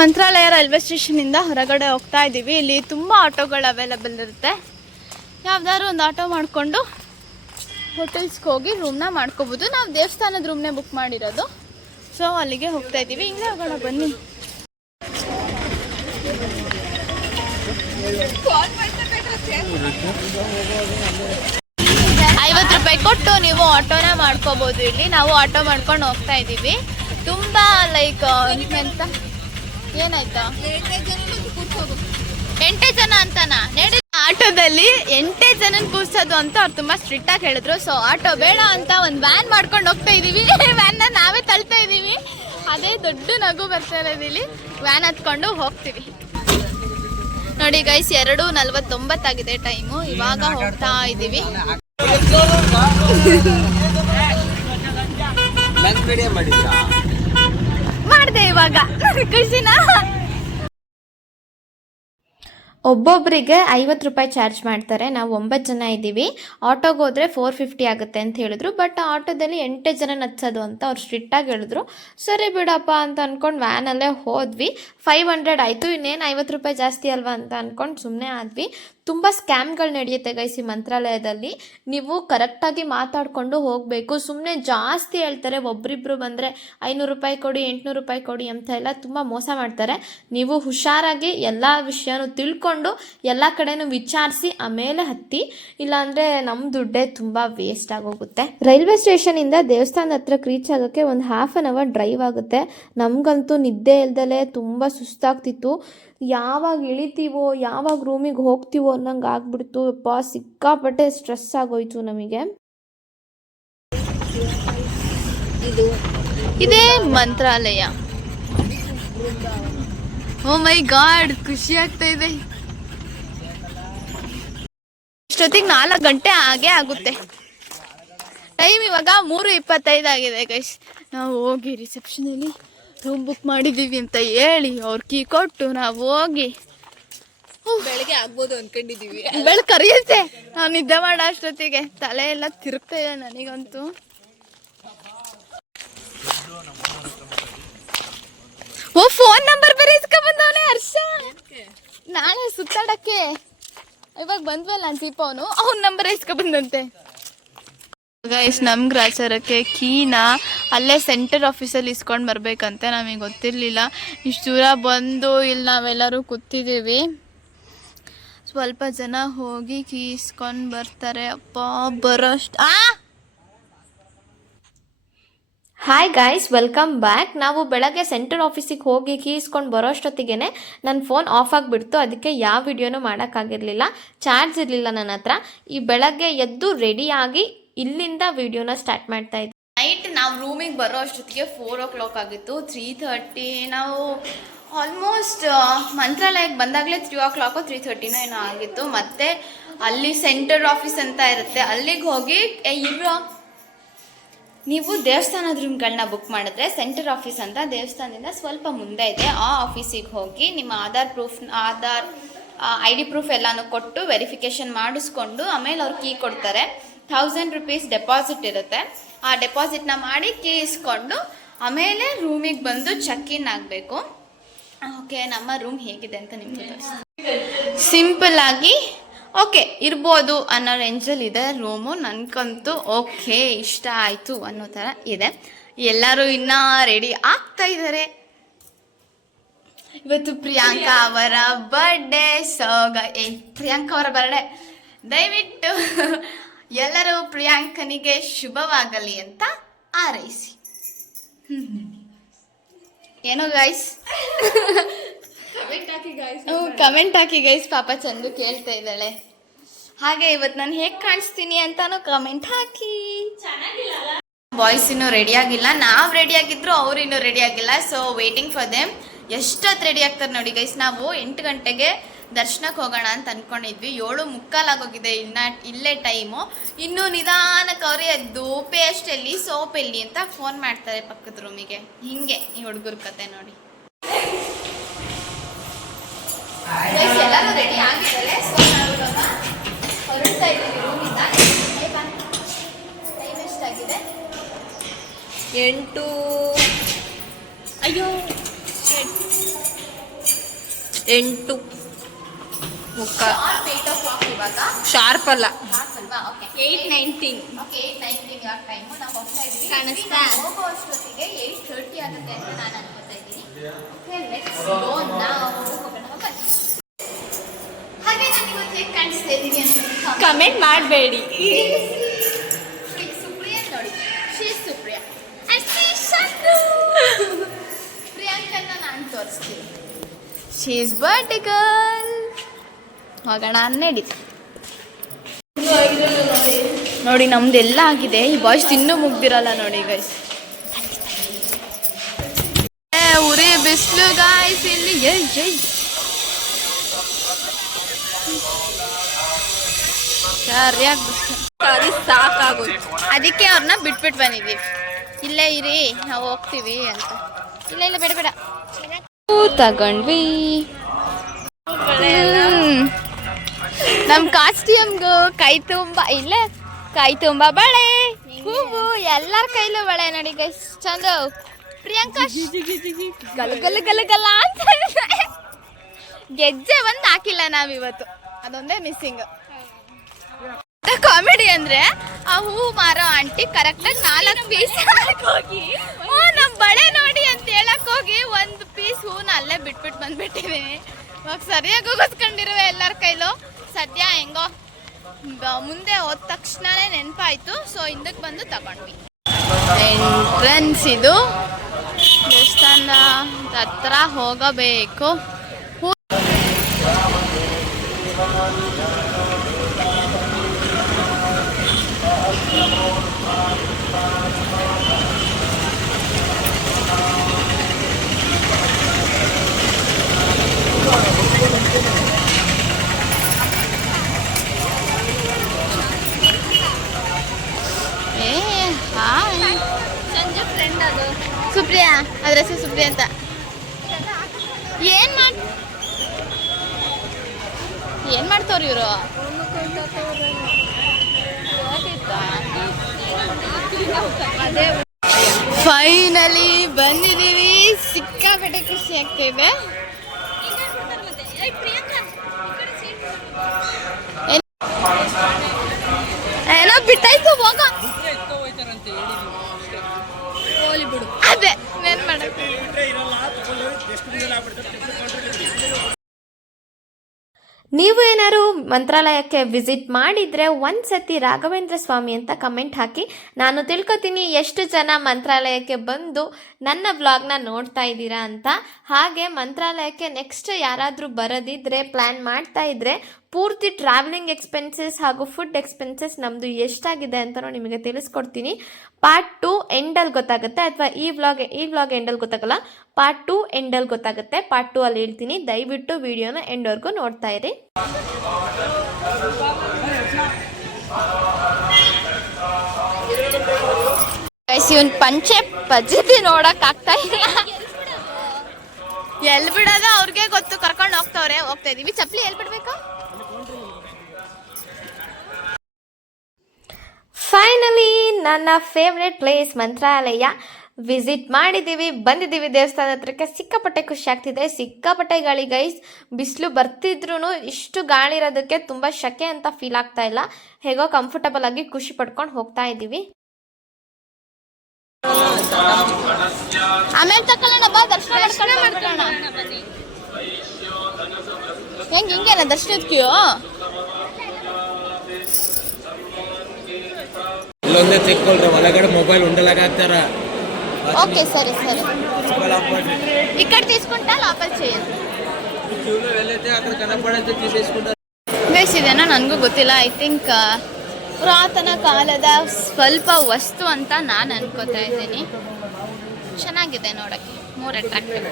ಮಂತ್ರಾಲಯ ರೈಲ್ವೆ ಸ್ಟೇಷನಿಂದ ಹೊರಗಡೆ ಹೋಗ್ತಾ ಇದ್ದೀವಿ. ಇಲ್ಲಿ ತುಂಬ ಆಟೋಗಳು ಅವೈಲೇಬಲ್ ಇರುತ್ತೆ. ಯಾವ್ದಾದ್ರು ಒಂದು ಆಟೋ ಮಾಡಿಕೊಂಡು ಹೋಟೆಲ್ಸ್ಗೆ ಹೋಗಿ ರೂಮ್ನ ಮಾಡ್ಕೋಬೋದು. ನಾವು ದೇವಸ್ಥಾನದ ರೂಮ್ನೇ ಬುಕ್ ಮಾಡಿರೋದು, ಸೊ ಅಲ್ಲಿಗೆ ಹೋಗ್ತಾ ಇದ್ದೀವಿ. ಹಿಂಗೆ ಹೋಗೋಣ ಬನ್ನಿ. ₹50 ಕೊಟ್ಟು ನೀವು ಆಟೋನ ಮಾಡ್ಕೋಬೋದು. ಇಲ್ಲಿ ನಾವು ಆಟೋ ಮಾಡ್ಕೊಂಡು ಹೋಗ್ತಾ ಇದ್ದೀವಿ. ತುಂಬ ಲೈಕ್ ಎಂತ ಏನಾಯ್ತಾ 8 ಜನ ಅಂತನಾ ಆಟೋದಲ್ಲಿ 8 ಜನನ ಕೂರ್ಸೋದು ಅಂತ ಅವ್ರು ತುಂಬ ಸ್ಟ್ರಿಕ್ಟ್ ಆಗಿ ಹೇಳಿದ್ರು. ಸೊ ಆಟೋ ಬೇಡ ಅಂತ ಒಂದು ವ್ಯಾನ್ ಮಾಡ್ಕೊಂಡು ಹೋಗ್ತಾ ಇದೀವಿ. ವ್ಯಾನ್ನ ನಾವೇ ತಳ್ತಾ ಇದೀವಿ. ಅದೇ ದೊಡ್ಡ ನಗು ಬರ್ತಾ ಇರೋದು. ಇಲ್ಲಿ ವ್ಯಾನ್ ಹತ್ಕೊಂಡು ಹೋಗ್ತೀವಿ. ನೋಡಿ ಗೈಸ್, 2:49 ಆಗಿದೆ ಟೈಮು. ಇವಾಗ ಹೋಗ್ತಾ ಇದೀವಿ. ಮಾಡಿದೆ ಇವಾಗ ಖುಷಿನಾ. ಒಬ್ಬೊಬ್ಬರಿಗೆ ₹50 ಚಾರ್ಜ್ ಮಾಡ್ತಾರೆ. ನಾವು 9 ಜನ ಇದ್ದೀವಿ. ಆಟೋಗೆ ಹೋದರೆ 450 ಆಗುತ್ತೆ ಅಂತ ಹೇಳಿದ್ರು. ಬಟ್ ಆಟೋದಲ್ಲಿ 8 ಜನ ಹತ್ಸೋದು ಅಂತ ಅವ್ರು ಸ್ಟ್ರಿಕ್ಟಾಗಿ ಹೇಳಿದ್ರು. ಸರಿ ಬಿಡಪ್ಪ ಅಂತ ಅಂದ್ಕೊಂಡು ವ್ಯಾನಲ್ಲೇ ಹೋದ್ವಿ. 500 ಆಯಿತು. ಇನ್ನೇನು ₹50 ಜಾಸ್ತಿ ಅಲ್ವಾ ಅಂತ ಅಂದ್ಕೊಂಡು ಸುಮ್ಮನೆ ಆದ್ವಿ. ತುಂಬ ಸ್ಕ್ಯಾಮ್ಗಳು ನಡೆಯುತ್ತೆ ಗೈಸ್ ಈ ಮಂತ್ರಾಲಯದಲ್ಲಿ. ನೀವು ಕರೆಕ್ಟಾಗಿ ಮಾತಾಡಿಕೊಂಡು ಹೋಗಬೇಕು. ಸುಮ್ಮನೆ ಜಾಸ್ತಿ ಹೇಳ್ತಾರೆ. ಒಬ್ರಿಬ್ರು ಬಂದರೆ ₹500 ಕೊಡಿ, ₹800 ಕೊಡಿ ಅಂತ ಎಲ್ಲ ತುಂಬ ಮೋಸ ಮಾಡ್ತಾರೆ. ನೀವು ಹುಷಾರಾಗಿ ಎಲ್ಲ ವಿಷಯನೂ ತಿಳ್ಕೊಂಡು ಎಲ್ಲ ಕಡೆನೂ ವಿಚಾರಿಸಿ ಆಮೇಲೆ ಹತ್ತಿ. ಇಲ್ಲಾಂದರೆ ನಮ್ಮ ದುಡ್ಡೇ ತುಂಬ ವೇಸ್ಟ್ ಆಗೋಗುತ್ತೆ. ರೈಲ್ವೆ ಸ್ಟೇಷನಿಂದ ದೇವಸ್ಥಾನದ ಹತ್ರಕ್ಕೆ ರೀಚ್ ಆಗೋಕ್ಕೆ ಒಂದು ½ ಅವರ್ ಡ್ರೈವ್ ಆಗುತ್ತೆ. ನಮಗಂತೂ ನಿದ್ದೆ ಇಲ್ದಲೇ ತುಂಬ ಸುಸ್ತಾಗ್ತಿತ್ತು. ಯಾವಾಗ ಇಳಿತೀವೋ ಯಾವಾಗ ರೂಮಿಗೆ ಹೋಗ್ತೀವೋ ಅನ್ನಂಗೆ ಆಗ್ಬಿಡ್ತು. ಸಿಕ್ಕಾಪಟ್ಟೆ ಸ್ಟ್ರೆಸ್ ಆಗೋಯ್ತು ನಮಗೆ. ಇದೇ ಮಂತ್ರಾಲಯ. ಓ ಮೈ ಗಾಡ್, ಖುಷಿ ಆಗ್ತಾ ಇದೆ. ಇಷ್ಟೊತ್ತಿಗೆ 4 ಗಂಟೆ ಆಗೇ ಆಗುತ್ತೆ. ಟೈಮ್ ಇವಾಗ 3:25 ಆಗಿದೆ ಗೈಸ್. ನಾವು ಹೋಗಿ ರಿಸೆಪ್ಷನಲ್ಲಿ ರೂಮ್ ಬುಕ್ ಮಾಡಿದ್ದೀವಿ ಅಂತ ಹೇಳಿ ಅವ್ರ ಕೀ ಕೊಟ್ಟು ನಾವು ಹೋಗಿ ಬೆಳಗ್ಗೆ ಆಗ್ಬೋದು ಅನ್ಕೊಂಡಿದೀವಿ. ಬೆಳಗ್ಗೆ ಕರಿಯುತ್ತೆ. ನಾವು ನಿದ್ದೆ ಮಾಡೋ ಅಷ್ಟೊತ್ತಿಗೆ ತಲೆ ಎಲ್ಲ ತಿರುಗ್ತಾ ಇದೆ ನನಗಂತೂ. ಓ, ಫೋನ್ ನಂಬರ್ ಬೇರೆ ಇಸ್ಕೊಂಡ್ಬಂದವನೇ ಹರ್ಷ. ನಾಳೆ ಸುತ್ತಾಡಕ್ಕೆ ಇವಾಗ ಬಂದ್ವಲ್ಲ ಅನ್ಸಿಪ್ಪ ಅವನ ನಂಬರ್ ಇಸ್ಕೊಂಡ್ಬಂದಂತೆ. ಗೈಸ್, ನಮ್ಮ ಗ್ರಾಚಾರಕ್ಕೆ ಕೀನ ಅಲ್ಲೇ ಸೆಂಟರ್ ಆಫೀಸಲ್ಲಿ ಇಸ್ಕೊಂಡು ಬರ್ಬೇಕಂತೆ. ನಮಗೆ ಗೊತ್ತಿರಲಿಲ್ಲ. ಇಷ್ಟು ದೂರ ಬಂದು ಇಲ್ಲಿ ನಾವೆಲ್ಲರೂ ಕೂತಿದ್ದೀವಿ. ಸ್ವಲ್ಪ ಜನ ಹೋಗಿ ಕೀ ಇಸ್ಕೊಂಡು ಬರ್ತಾರೆ. ಅಪ್ಪ ಬರೋಷ್ಟು. Hi guys, welcome back. ನಾವು ಬೆಳಗ್ಗೆ ಸೆಂಟರ್ ಆಫೀಸಿಗೆ ಹೋಗಿ ಕೀ ಇಸ್ಕೊಂಡು ಬರೋಷ್ಟೊತ್ತಿಗೆ ನನ್ನ ಫೋನ್ ಆಫ್ ಆಗಿಬಿಡ್ತು. ಅದಕ್ಕೆ ಯಾವ ವಿಡಿಯೋನೂ ಮಾಡೋಕ್ಕಾಗಿರಲಿಲ್ಲ. ಚಾರ್ಜ್ ಇರಲಿಲ್ಲ ನನ್ನ ಹತ್ರ. ಈ ಬೆಳಗ್ಗೆ ಎದ್ದು ರೆಡಿಯಾಗಿ ಇಲ್ಲಿಂದ ವಿಡಿಯೋನ ಸ್ಟಾರ್ಟ್ ಮಾಡ್ತಾ ಇದ್ದೆ. ನೈಟ್ ನಾವು ರೂಮಿಗೆ ಬರೋ ಅಷ್ಟೊತ್ತಿಗೆ 4 o'clock ಆಗಿತ್ತು. 3:30 ನಾವು ಆಲ್ಮೋಸ್ಟ್ ಮಂತ್ರಾಲಯಕ್ಕೆ ಬಂದಾಗಲೇ 3 o'clock 3:30 ಏನೋ ಆಗಿತ್ತು. ಮತ್ತೆ ಅಲ್ಲಿ ಸೆಂಟರ್ ಆಫೀಸ್ ಅಂತ ಇರುತ್ತೆ, ಅಲ್ಲಿಗೆ ಹೋಗಿ ನೀವು ದೇವಸ್ಥಾನದ ರೂಮ್ಗಳನ್ನ ಬುಕ್ ಮಾಡಿದ್ರೆ ಸೆಂಟರ್ ಆಫೀಸ್ ಅಂತ ದೇವಸ್ಥಾನದಿಂದ ಸ್ವಲ್ಪ ಮುಂದೆ ಇದೆ. ಆ ಆಫೀಸಿಗೆ ಹೋಗಿ ನಿಮ್ಮ ಆಧಾರ್ ID ಪ್ರೂಫ್ ಎಲ್ಲನೂ ಕೊಟ್ಟು ವೆರಿಫಿಕೇಷನ್ ಮಾಡಿಸ್ಕೊಂಡು ಆಮೇಲೆ ಅವ್ರು ಕೀ ಕೊಡ್ತಾರೆ. ₹1000 ಡೆಪಾಸಿಟ್ ಇರುತ್ತೆ. ಆ ಡೆಪಾಸಿಟ್ನ ಮಾಡಿ ಕೀ ಇಸ್ಕೊಂಡು ಆಮೇಲೆ ರೂಮಿಗೆ ಬಂದು ಚೆಕ್ ಇನ್ ಆಗಬೇಕು. ಓಕೆ, ನಮ್ಮ ರೂಮ್ ಹೇಗಿದೆ ಅಂತ ನಿಮಗೆ ತೋರಿಸ್ತೀನಿ. ಸಿಂಪಲ್ಲಾಗಿ ಓಕೆ ಇರ್ಬೋದು ಅನ್ನೋ ರೇಂಜಲ್ಲಿ ಇದೆ ರೂಮು. ನನಗಂತೂ ಓಕೆ ಇಷ್ಟ ಆಯಿತು ಅನ್ನೋ ಥರ ಇದೆ. ಎಲ್ಲರೂ ಇನ್ನೂ ರೆಡಿ ಆಗ್ತಾ ಇದ್ದಾರೆ. ಇವತ್ತು ಪ್ರಿಯಾಂಕಾ ಅವರ ಬರ್ಡೇ. ಪ್ರಿಯಾಂಕಾ ಅವರ ಬರ್ಡೇ. ದಯವಿಟ್ಟು ಎಲ್ಲರೂ ಪ್ರಿಯಾಂಕನಿಗೆ ಶುಭವಾಗಲಿ ಅಂತ ಹಾರೈಸಿ. ಏನೋ ಗೈಸ್ ಕಮೆಂಟ್ ಹಾಕಿ ಗೈಸ್, ಪಾಪ ಚಂದು ಕೇಳ್ತಾ ಇದ್ದಾಳೆ. ಹಾಗೆ ಇವತ್ತು ನಾನು ಹೇಗೆ ಕಾಣಿಸ್ತೀನಿ ಅಂತಾನು ಕಮೆಂಟ್ ಹಾಕಿ. ಬಾಯ್ಸ್ ಇನ್ನೂ ರೆಡಿ ಆಗಿಲ್ಲ, ನಾವು ರೆಡಿ ಆಗಿದ್ರು ಅವ್ರು ಇನ್ನೂ ರೆಡಿ ಆಗಿಲ್ಲ. So waiting for them. ಎಷ್ಟೊತ್ತು ರೆಡಿ ಆಗ್ತಾರೆ ನೋಡಿ ಗೈಸ್. ನಾವು 8 ಗಂಟೆಗೆ ದರ್ಶನಕ್ಕೆ ಹೋಗೋಣ ಅಂತ ಅಂದ್ಕೊಂಡಿದ್ವಿ. 7:45 ಆಗೋಗಿದೆ. ಇಲ್ಲೇ ಟೈಮು. ಇನ್ನೂ ನಿಧಾನಕ್ಕೆ ಅವ್ರಿಗೆ ಎದ್ದು ಪೇಸ್ಟ್ ಎಲ್ಲಿ, ಸೋಪ್ ಎಲ್ಲಿ ಅಂತ ಫೋನ್ ಮಾಡ್ತಾರೆ ಪಕ್ಕದ ರೂಮಿಗೆ. ಹಿಂಗೆ ಈ ಹುಡುಗರ ಕತೆ ನೋಡಿ. ಎಲ್ಲರೂ ರೆಡಿ ಆಗಿದ್ದಾರೆ. ಸೊ ನಾವು ಇವಾಗ ಹೊರಡ್ತಾ ಇದ್ದೀವಿ ರೂಮಿಂದ. ಟೈಮ್ ಎಷ್ಟಾಗಿದೆ? 8 ಅಯ್ಯೋ 8 ಇವಾಗ ಶಾರ್ಪ್ ಅಲ್ಲ ಅಲ್ವಾ? ಓಕೆ 8:19 ಓಕೆ 8:19 ಇವಾಗ ಟೈಮು. ನಾವು ಹೋಗ್ತಾ ಇದ್ದೀವಿ. ಕಾಣಿಸ್ತಾ? ಹೋಗೋ ಅಷ್ಟೊತ್ತಿಗೆ 8:30 ಆಗುತ್ತೆ ಅಂತ ನಾನು ಅನ್ಕೋತಾ ಇದ್ದೀನಿ. ಓಕೆ ಲೆಟ್ಸ್ ಗೋ ನಾವು. ಹಾಗೆ ನಾನು ಇವತ್ತು ಹೇಗೆ ಕಾಣಿಸ್ತಾ ಇದ್ದೀನಿ ಅಂತ ಕಮೆಂಟ್ ಮಾಡಬೇಡಿ. ಸುಪ್ರಿಯಾ ನೋಡಿ, ಶೀ ಸುಪ್ರಿಯಾ. ಪ್ರಿಯಾಂಕನ್ನ ನಾನು ತೋರಿಸ್ತೀನಿ. She is birthday girl. ಹೋಗೋಣ ನಡೀತು. ನೋಡಿ ನಮ್ದೆಲ್ಲ ಆಗಿದೆ. ಈ ಬಾಯ್ಸ್ ಇನ್ನೂ ಮುಗ್ದಿರಲ್ಲ ನೋಡಿ ಗೈಸ್. ಉರಿ ಬಿಸಿಲು ಗಾಯ್ಸ್ ಇಲ್ಲಿ. ಸರಿಯಾಗಿ ಸಾಕಾಗೋಯ್ತು. ಅದಕ್ಕೆ ಅವ್ರನ್ನ ಬಿಟ್ಬಿಟ್ಟು ಬಂದಿದ್ದೀವಿ. ಇಲ್ಲೇ ಇರಿ, ನಾವು ಹೋಗ್ತೀವಿ ಅಂತ. ಇಲ್ಲ ಬೇಡ ತಗೊಂಡ್ವಿ. ನಮ್ಮ ಕಾಸ್ಟ್ಯೂಮ್ಗೂ ಕೈ ತುಂಬ ಇಲ್ಲ, ಕೈ ತುಂಬ ಬಳೆ, ಹೂವು, ಎಲ್ಲರ ಕೈಲೂ ಬಳೆ ನೋಡಿ ಗೈಸ್. ಚಂದು ಪ್ರಿಯಾಂಕಾ ಗಲ ಅಂತ ಗೆಜ್ಜೆ ಒಂದು ಹಾಕಿಲ್ಲ ನಾವಿವತ್ತು. ಅದೊಂದೇ ಮಿಸ್ಸಿಂಗ್. ಕಾಮಿಡಿ ಅಂದ್ರೆ ಆ ಹೂ ಮಾರೋ ಆಂಟಿ ಕರೆಕ್ಟಾಗಿ 4 ಪೀಸ್ ಹೋಗಿ ನಮ್ ಬಳೆ ನೋಡಿ ಅಂತ ಹೇಳಕ್ ಹೋಗಿ 1 ಪೀಸ್ ಹೂನ ಅಲ್ಲೇ ಬಿಟ್ಬಿಟ್ಟು ಬಂದ್ಬಿಟ್ಟಿದ್ದೀನಿ. ಇವಾಗ ಸರಿಯಾಗಿ ಹೋಗಿಸ್ಕೊಂಡಿರುವೆ ಎಲ್ಲರ ಕೈಲೂ. ಸದ್ಯ ಹೆಂಗೋ ಮುಂದೆ ಹೋದ ತಕ್ಷಣನೇ ನೆನಪಾಯ್ತು. ಸೊ ಹಿಂದಕ್ಕೆ ಬಂದು ತಗೊಂಡ್ವಿ. ಎಂಟ್ರೆನ್ಸ್ ಇದು. ದೇವಸ್ಥಾನದ ಹತ್ರ ಹೋಗಬೇಕು. ಸುಪ್ರಿಯಾ, ಅದ್ರ ಹೆಸರು ಸುಪ್ರಿಯಾ ಅಂತ. ಏನ್ ಮಾಡ್ತವ್ರಿ ಇವರು? ಫೈನಲಿ ಬಂದಿದೀವಿ. ಸಿಕ್ಕಾಪಟ್ಟೆ ಖುಷಿ ಆಗ್ತಾ ಇದೆ. ಏನೋ ಬಿಟ್ಟಾಯ್ತು, ಹೋಗ ಅದೇ ಏನ್ ಮಾಡಕ್ಕೆ. ನೀವು ಏನಾದ್ರು ಮಂತ್ರಾಲಯಕ್ಕೆ ವಿಸಿಟ್ ಮಾಡಿದರೆ ಒಂದ್ಸತಿ ರಾಘವೇಂದ್ರ ಸ್ವಾಮಿ ಅಂತ ಕಮೆಂಟ್ ಹಾಕಿ. ನಾನು ತಿಳ್ಕೊತೀನಿ ಎಷ್ಟು ಜನ ಮಂತ್ರಾಲಯಕ್ಕೆ ಬಂದು ನನ್ನ ವ್ಲಾಗ್ನ ನೋಡ್ತಾ ಇದ್ದೀರಾ ಅಂತ. ಹಾಗೆ ಮಂತ್ರಾಲಯಕ್ಕೆ ನೆಕ್ಸ್ಟ್ ಯಾರಾದರೂ ಬರೋದಿದ್ರೆ, ಪ್ಲ್ಯಾನ್ ಮಾಡ್ತಾ ಇದ್ದರೆ, ಪೂರ್ತಿ ಟ್ರಾವೆಲಿಂಗ್ ಎಕ್ಸ್ಪೆನ್ಸಸ್ ಹಾಗೂ ಫುಡ್ ಎಕ್ಸ್ಪೆನ್ಸಸ್ ನಮ್ಮದು ಎಷ್ಟಾಗಿದೆ ಅಂತಲೂ ನಿಮಗೆ ತಿಳಿಸ್ಕೊಡ್ತೀನಿ. ಪಾರ್ಟ್ 2 ಎಂಡಲ್ಲಿ ಗೊತ್ತಾಗುತ್ತೆ, ಅಥವಾ ಈ ವ್ಲಾಗ್ ಎಂಡಲ್ಲಿ ಗೊತ್ತಾಗಲ್ಲ, ಪಾರ್ಟ್ 2 ಎಂಡಲ್ಲಿ ಗೊತ್ತಾಗುತ್ತೆ. ಪಾರ್ಟ್ 2 ಅಲ್ಲಿ ಹೇಳ್ತೀನಿ. ದಯವಿಟ್ಟು ವಿಡಿಯೋನ ಎಂಡ್ವರೆಗೂ ನೋಡ್ತಾ ಇರಿ. ಇವನ್ ಪಂಚೆ ಪದ್ಧತಿ ನೋಡಕ್ ಆಗ್ತಾ ಇಲ್ಲ. ಎಲ್ ಬಿಡೋದ ಅವ್ರಿಗೆ ಗೊತ್ತು. ಕರ್ಕೊಂಡು ಹೋಗ್ತಾ ಇದೀವಿ. ಚಪ್ಪಲಿ ಎಲ್ ಬಿಡ್ಬೇಕಾ? ಫೈನಲಿ ನನ್ನ ಫೇವ್ರೆಟ್ ಪ್ಲೇಸ್ ಮಂತ್ರಾಲಯ ವಿಸಿಟ್ ಮಾಡಿದ್ದೀವಿ, ಬಂದಿದ್ದೀವಿ ದೇವಸ್ಥಾನದ ಹತ್ರಕ್ಕೆ. ಸಿಕ್ಕಾಪಟ್ಟೆ ಖುಷಿ ಆಗ್ತಿದೆ. ಸಿಕ್ಕಾಪಟ್ಟೆ ಗಾಳಿ ಗೈಸ್. ಬಿಸಿಲು ಬರ್ತಿದ್ರೂ ಇಷ್ಟು ಗಾಳಿ ಇರೋದಕ್ಕೆ ತುಂಬ ಶಕೆ ಅಂತ ಫೀಲ್ ಆಗ್ತಾ ಇಲ್ಲ. ಹೇಗೋ ಕಂಫರ್ಟಬಲ್ ಆಗಿ ಖುಷಿ ಪಡ್ಕೊಂಡು ಹೋಗ್ತಾ ಇದ್ದೀವಿ. ಆಮೇಲೆ ತಕೊಳ್ಳೋಣ ಬಾ, ದರ್ಶನ ಮಾಡ್ಕೊಳ್ಳೋಣ. ಹಿಂಗೇನ ದರ್ಶನದ ಕ್ಯೂ? ಇಲ್ಲೊಂದೇ ತೆಕ್ಕೊಳ್ರಿ, ಒಳಗಡೆ ಮೊಬೈಲ್ ఉండలాగా ಹಾಕ್ತಾರ. ఓకే సరే ఈ కడ తీసుకుంటా లోపల చేయండి. ಗೈಸ್ ಇದೇನೋ ನನಗೂ ಗೊತ್ತಿಲ್ಲ. ಐ ಥಿಂಕ್ ಪುರಾತನ ಕಾಲದ ಸ್ವಲ್ಪ ವಸ್ತು ಅಂತ ನಾನು ಅನ್ಕೋತಾ ಇದ್ದೀನಿ. ಚೆನ್ನಾಗಿದೆ ನೋಡೋಕ್ಕೆ, ಮೋರ್ ಅಟ್ರಾಕ್ಟಿವ್.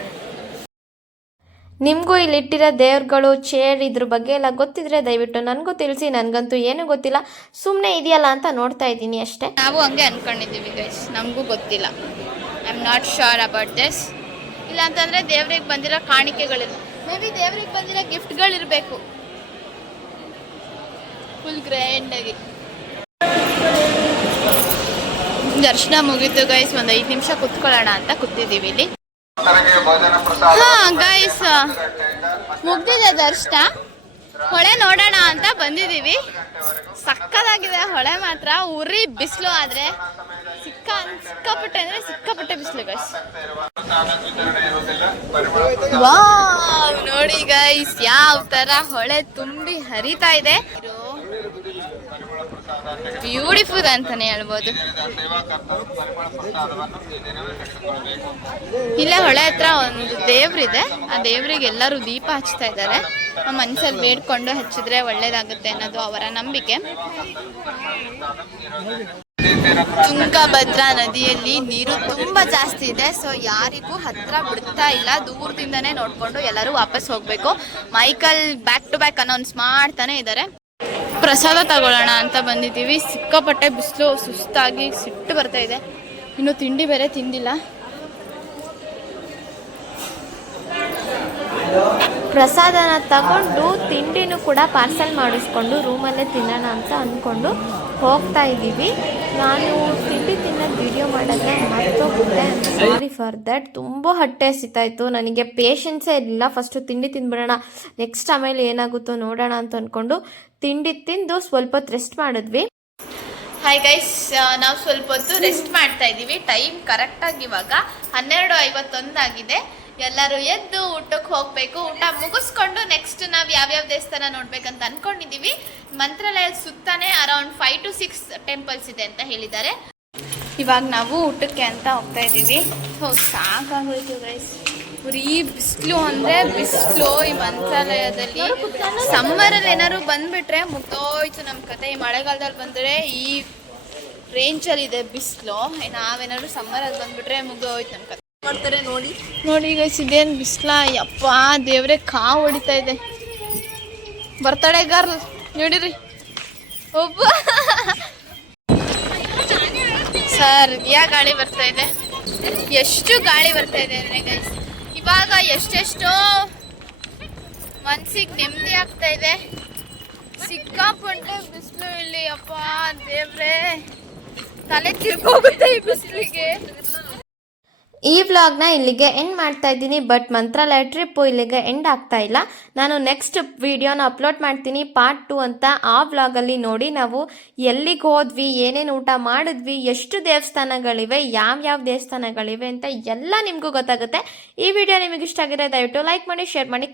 ನಿಮಗೂ ಇಲ್ಲಿಟ್ಟಿರೋ ದೇವ್ರುಗಳು ಚೇರ್ ಇದ್ರ ಬಗ್ಗೆ ಎಲ್ಲ ಗೊತ್ತಿದ್ರೆ ದಯವಿಟ್ಟು ನನಗೂ ತಿಳಿಸಿ. ನನಗಂತೂ ಏನೂ ಗೊತ್ತಿಲ್ಲ, ಸುಮ್ಮನೆ ಇದೆಯಲ್ಲ ಅಂತ ನೋಡ್ತಾ ಇದ್ದೀನಿ ಅಷ್ಟೇ. ನಾವು ಹಂಗೆ ಅನ್ಕೊಂಡಿದ್ದೀವಿ ಗೈಸ್, ನಮಗೂ ಗೊತ್ತಿಲ್ಲ. I am not sure about this. ಇಲ್ಲ ಅಂತಂದರೆ ದೇವ್ರಿಗೆ ಬಂದಿರೋ ಕಾಣಿಕೆಗಳಿರು, ಮೇ ಬಿ ದೇವ್ರಿಗೆ ಬಂದಿರೋ ಗಿಫ್ಟ್ಗಳಿರಬೇಕು ಫುಲ್ ಗ್ರ್ಯಾಂಡಾಗಿ. ದರ್ಶನ ಮುಗೀತು ಗೈಸ್, ಒಂದು 5 ನಿಮಿಷ ಕುತ್ಕೊಳ್ಳೋಣ ಅಂತ ಕೂತಿದ್ದೀವಿ ಇಲ್ಲಿ. ಹಾಂ ಗೈಸ್, ಮುಗ್ದಿದೆ ದರ್ಶನ. ಹೊಳೆ ನೋಡೋಣ ಅಂತ ಬಂದಿದ್ದೀವಿ. ಸಕ್ಕತ್ತಾಗಿದೆ ಹೊಳೆ ಮಾತ್ರ. ಉರಿ ಬಿಸಿಲು, ಆದರೆ ಸಿಕ್ಕಾಪಟ್ಟೆ ಅಂದರೆ ಸಿಕ್ಕಾಪಟ್ಟೆ ಬಿಸಿಲು ಗೈಸ್. ವಾವ್, ನೋಡಿ ಗೈಸ್ ಯಾವ ಥರ ಹೊಳೆ ತುಂಬಿ ಹರಿತಾ ಇದೆ. ಬ್ಯೂಟಿಫುಲ್ ಅಂತಾನೆ ಹೇಳ್ಬೋದು. ಇಲ್ಲೇ ಹೊಳೆ ಹತ್ರ ಒಂದು ದೇವ್ರಿದೆ, ಆ ದೇವ್ರಿಗೆ ಎಲ್ಲರೂ ದೀಪ ಹಚ್ತಾ ಇದ್ದಾರೆ. ಆ ಮನ್ಸಲ್ಲಿ ಬೇಡ್ಕೊಂಡು ಹಚ್ಚಿದ್ರೆ ಒಳ್ಳೇದಾಗುತ್ತೆ ಅನ್ನೋದು ಅವರ ನಂಬಿಕೆ. ತುಂಗಭದ್ರಾ ನದಿಯಲ್ಲಿ ನೀರು ತುಂಬಾ ಜಾಸ್ತಿ ಇದೆ, ಸೊ ಯಾರಿಗೂ ಹತ್ರ ಬಿಡ್ತಾ ಇಲ್ಲ. ದೂರದಿಂದನೇ ನೋಡ್ಕೊಂಡು ಎಲ್ಲರೂ ವಾಪಸ್ ಹೋಗ್ಬೇಕು. Michael back to back announce ಮಾಡ್ತಾನೆ ಇದ್ದಾರೆ. ಪ್ರಸಾದ ತಗೊಳ್ಳೋಣ ಅಂತ ಬಂದಿದ್ದೀವಿ. ಸಿಕ್ಕಾಪಟ್ಟೆ ಬಿಸಿಲು, ಸುಸ್ತಾಗಿ ಸಿಟ್ಟು ಬರ್ತಾ ಇದೆ. ಇನ್ನು ತಿಂಡಿ ಬೇರೆ ತಿಂದಿಲ್ಲ. ಪ್ರಸಾದನ ತಗೊಂಡು ತಿಂಡಿನೂ ಕೂಡ ಪಾರ್ಸಲ್ ಮಾಡಿಸ್ಕೊಂಡು ರೂಮಲ್ಲೇ ತಿನ್ನೋಣ ಅಂತ ಅಂದ್ಕೊಂಡು ಹೋಗ್ತಾ ಇದ್ದೀವಿ. ನಾನು ತಿಂಡಿ ತಿನ್ನೋದು ವಿಡಿಯೋ ಮಾಡೋಕ್ಕೆ ಮರ್ತೋಗ್ಬಿಟ್ಟೆ. Sorry for that. ತುಂಬ ಹೊಟ್ಟೆ ಹಸಿತಾಯಿತು, ನನಗೆ ಪೇಷನ್ಸೇ ಇರಲಿಲ್ಲ. ಫಸ್ಟು ತಿಂಡಿ ತಿಂದ್ಬಿಡೋಣ, ನೆಕ್ಸ್ಟ್ ಆಮೇಲೆ ಏನಾಗುತ್ತೋ ನೋಡೋಣ ಅಂತ ಅಂದ್ಕೊಂಡು ತಿಂಡಿ ತಿಂದು ಸ್ವಲ್ಪ ಹೊತ್ತು ರೆಸ್ಟ್ ಮಾಡಿದ್ವಿ. ಹಾಯ್ ಗೈಸ್, ನಾವು ಸ್ವಲ್ಪ ಹೊತ್ತು ರೆಸ್ಟ್ ಮಾಡ್ತಾ ಇದ್ದೀವಿ. ಟೈಮ್ ಕರೆಕ್ಟಾಗಿ ಇವಾಗ 12:51 ಆಗಿದೆ. ಎಲ್ಲರೂ ಎದ್ದು ಊಟಕ್ಕೆ ಹೋಗಬೇಕು. ಊಟ ಮುಗಿಸ್ಕೊಂಡು ನೆಕ್ಸ್ಟ್ ನಾವು ಯಾವ್ಯಾವ ದೇವಸ್ಥಾನ ನೋಡ್ಬೇಕಂತ ಅಂದ್ಕೊಂಡಿದ್ದೀವಿ. ಮಂತ್ರಾಲಯದ ಸುತ್ತಾನೆ ಅರೌಂಡ್ 5 to 6 ಟೆಂಪಲ್ಸ್ ಇದೆ ಅಂತ ಹೇಳಿದ್ದಾರೆ. ಇವಾಗ ನಾವು ಊಟಕ್ಕೆ ಅಂತ ಹೋಗ್ತಾ ಇದ್ದೀವಿ. ಸಾಕಾಗೋಯ್ತು ಗೈಸ್, ಬರೀ ಬಿಸಿಲು ಅಂದರೆ ಬಿಸಿಲು. ಈ ಮಂತ್ರಾಲಯದಲ್ಲಿ ಸಮ್ಮರಲ್ಲಿ ಏನಾದ್ರು ಬಂದುಬಿಟ್ರೆ ಮುಗ್ದೋಯ್ತು ನಮ್ಮ ಕತೆ. ಈ ಮಳೆಗಾಲದಲ್ಲಿ ಬಂದರೆ ಈ ರೇಂಜಲ್ಲಿ ಇದೆ ಬಿಸಿಲು. ನಾವೇನಾದ್ರು ಸಮ್ಮರಲ್ಲಿ ಬಂದುಬಿಟ್ರೆ ಮುಗ್ದೋಯ್ತು ನಮ್ಮ ಕತೆ. ಮಾಡ್ತಾರೆ ನೋಡಿ ನೋಡಿ ಗೈಸ್, ಇದೇನು ಬಿಸಿಲ, ಯಪ್ಪ ದೇವ್ರೆ ಕಾವು ಹೊಡಿತಾ ಇದೆ. ಬರ್ತಡೆ ಗರ್ಲ್ ನೋಡಿರಿ, ಒಬ್ಬ ಸರಿಯಾ ಗಾಳಿ ಬರ್ತಾ ಇದೆ. ಎಷ್ಟು ಗಾಳಿ ಬರ್ತಾ ಇದೆ ಅಂದರೆ ಗೈಸ್, ಇವಾಗ ಎಷ್ಟೆಷ್ಟೋ ಮನ್ಸಿಗೆ ನೆಮ್ಮದಿ ಆಗ್ತಾ ಇದೆ. ಸಿಕ್ಕಾಪಟ್ಟೆ ಬಿಸಿಲು ಇಲ್ಲಿ, ಅಪ್ಪ ದೇವ್ರೆ ತಲೆ ತಿರ್ಗೋಗುತ್ತೆ ಈ ಬಿಸಿಲಿಗೆ. ಈ ವ್ಲಾಗ್ನ ಇಲ್ಲಿಗೆ ಎಂಡ್ ಮಾಡ್ತಾ ಇದ್ದೀನಿ. ಬಟ್ ಮಂತ್ರಾಲಯ ಟ್ರಿಪ್ಪು ಇಲ್ಲಿಗೆ ಎಂಡ್ ಆಗ್ತಾ ಇಲ್ಲ. ನಾನು ನೆಕ್ಸ್ಟ್ ವಿಡಿಯೋನ ಅಪ್ಲೋಡ್ ಮಾಡ್ತೀನಿ ಪಾರ್ಟ್ 2 ಅಂತ. ಆ ವ್ಲಾಗಲ್ಲಿ ನೋಡಿ ನಾವು ಎಲ್ಲಿಗೆ ಹೋದ್ವಿ, ಏನೇನು ಊಟ ಮಾಡಿದ್ವಿ, ಎಷ್ಟು ದೇವಸ್ಥಾನಗಳಿವೆ, ಯಾವ್ಯಾವ ದೇವಸ್ಥಾನಗಳಿವೆ ಅಂತ ಎಲ್ಲ ನಿಮಗೂ ಗೊತ್ತಾಗುತ್ತೆ. ಈ ವಿಡಿಯೋ ನಿಮಗೆ ಇಷ್ಟ ಆಗಿದ್ರೆ ದಯವಿಟ್ಟು ಲೈಕ್ ಮಾಡಿ, ಶೇರ್ ಮಾಡಿ,